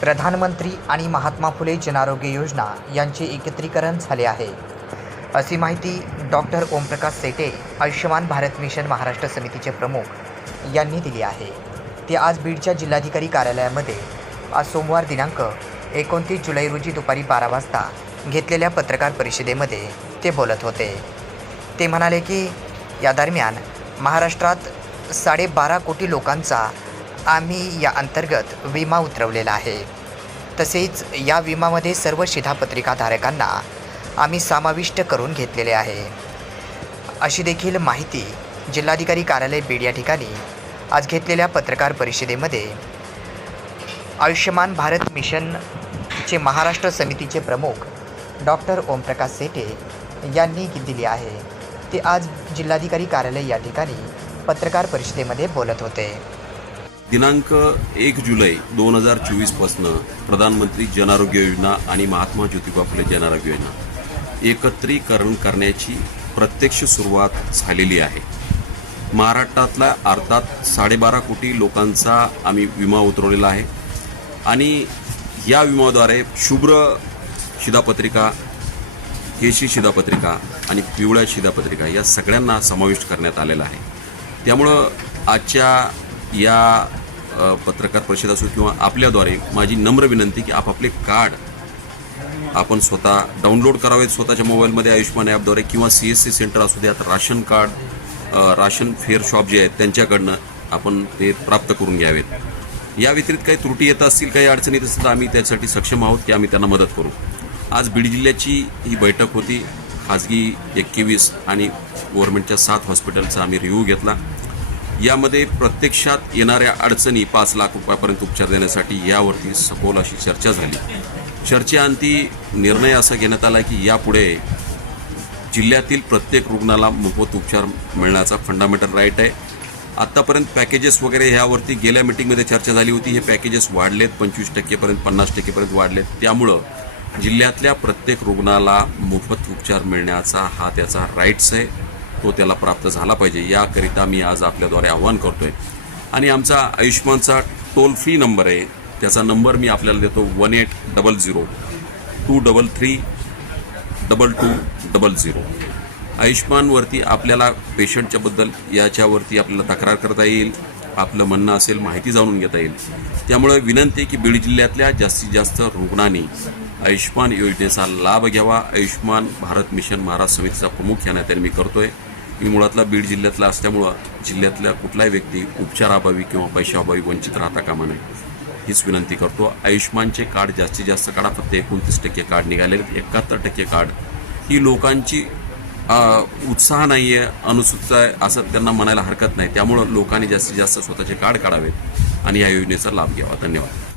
प्रधानमंत्री आणि महात्मा फुले जनआरोग्य योजना यांचे एकत्रीकरण झाले आहे. अशी माहिती डॉक्टर ओमप्रकाश सेटे आयुष्यमान भारत मिशन महाराष्ट्र समितीचे प्रमुख यांनी दिली आहे. ते आज बीडच्या जिल्हाधिकारी कार्यालयामध्ये आज सोमवार दिनांक एकोणतीस जुलै रोजी दुपारी बारा वाजता घेतलेल्या पत्रकार परिषदेमध्ये ते बोलत होते. ते म्हणाले की या दरम्यान महाराष्ट्रात साडेबारा कोटी लोकांचा आम्ही या अंतर्गत विमा उतरवलेला आहे. तसेच या विमामध्ये सर्व शिधापत्रिकाधारकांना आम्ही समाविष्ट करून घेतलेले आहे. अशी देखील माहिती जिल्हाधिकारी कार्यालय बीड या ठिकाणी आज घेतलेल्या पत्रकार परिषदेमध्ये आयुष्यमान भारत मिशनचे महाराष्ट्र समितीचे प्रमुख डॉक्टर ओमप्रकाश सेटे यांनी दिली आहे. ते आज जिल्हाधिकारी कार्यालय या ठिकाणी पत्रकार परिषदेमध्ये बोलत होते. दिनांक एक जुलै दोन हजार चोवीसपासनं प्रधानमंत्री जन आरोग्य योजना आणि महात्मा ज्योतिबा फुले जन आरोग्य योजना एकत्रीकरण करण्याची प्रत्यक्ष सुरुवात झालेली आहे. महाराष्ट्रातल्या अर्थात साडेबारा कोटी लोकांचा आम्ही विमा उतरवलेला आहे आणि या विमाद्वारे शुभ्र शिधापत्रिका केशी शिधापत्रिका आणि पिवळ्या शिधापत्रिका या सगळ्यांना समाविष्ट करण्यात आलेला आहे. त्यामुळं आजच्या या पत्रकार परिषद असो किंवा आपल्याद्वारे माझी नम्र विनंती की आपापले कार्ड आपण स्वतः डाउनलोड करावेत स्वतःच्या मोबाईलमध्ये आयुष्यमान ॲपद्वारे किंवा सी एस सी सेंटर असू द्यात ration card ration fair shop जे आहेत त्यांच्याकडनं आपण ते प्राप्त करून घ्यावेत. या व्यतिरिक्त काही त्रुटी येत असतील काही अडचणी येत असतील तर आम्ही त्यासाठी सक्षम आहोत की आम्ही त्यांना मदत करू. आज बीड जिल्ह्याची ही बैठक होती. खाजगी एकवीस आणि गव्हर्नमेंटच्या सात हॉस्पिटलचा आम्ही रिव्ह्यू घेतला. यामध्ये प्रत्यक्षात येणाऱ्या अडचणी पाच लाख रुपयापर्यंत उपचार देण्यासाठी यावरती सखोल अशी चर्चा झाली. चर्चेअंती निर्णय असा घेण्यात आला की यापुढे जिल्ह्यातील प्रत्येक रुग्णाला मोफत उपचार मिळण्याचा फंडामेंटल राईट आहे. आत्तापर्यंत पॅकेजेस वगैरे ह्यावरती गेल्या मिटिंगमध्ये चर्चा झाली होती. हे पॅकेजेस वाढलेत पंचवीस टक्केपर्यंत पन्नास टक्केपर्यंत वाढलेत. त्यामुळं जिल्ह्यातल्या प्रत्येक रुग्णाला मोफत उपचार मिळण्याचा हा त्याचा राईट्स आहे. तो त्याला प्राप्त झाला पाहिजे. याकरिता मी आज आपल्याद्वारे आव्हान आहे आणि आमचा आयुष्मानचा टोल फ्री नंबर आहे. त्याचा नंबर मी आपल्याला देतो one eight double zero two double three double two double zero. आयुष्मानवरती आपल्याला पेशंटच्याबद्दल याच्यावरती आपल्याला तक्रार करता येईल. आपलं म्हणणं असेल माहिती जाणून घेता येईल. त्यामुळे विनंती आहे की बीड जिल्ह्यातल्या जास्तीत जास्त रुग्णांनी आयुष्मान योजनेचा लाभ घ्यावा. आयुष्मान भारत मिशन महाराष्ट्र समितीचा प्रमुख या मी मी आहे मी मुळातला बीड जिल्ह्यातला असल्यामुळं जिल्ह्यातल्या कुठलाही व्यक्ती उपचाराअभावी किंवा पैशाअभावी वंचित राहता कामा नये. हीच विनंती करतो. आयुष्यमानचे कार्ड जास्तीत जास्त काढा. फक्त एकोणतीस टक्के कार्ड निघाले एकाहत्तर टक्के कार्ड. ही लोकांची उत्साह नाही आहे अनुसूचित आहे असं त्यांना म्हणायला हरकत नाही. त्यामुळं लोकांनी जास्तीत जास्त स्वतःचे कार्ड काढावेत आणि या योजनेचा लाभ घ्यावा. धन्यवाद.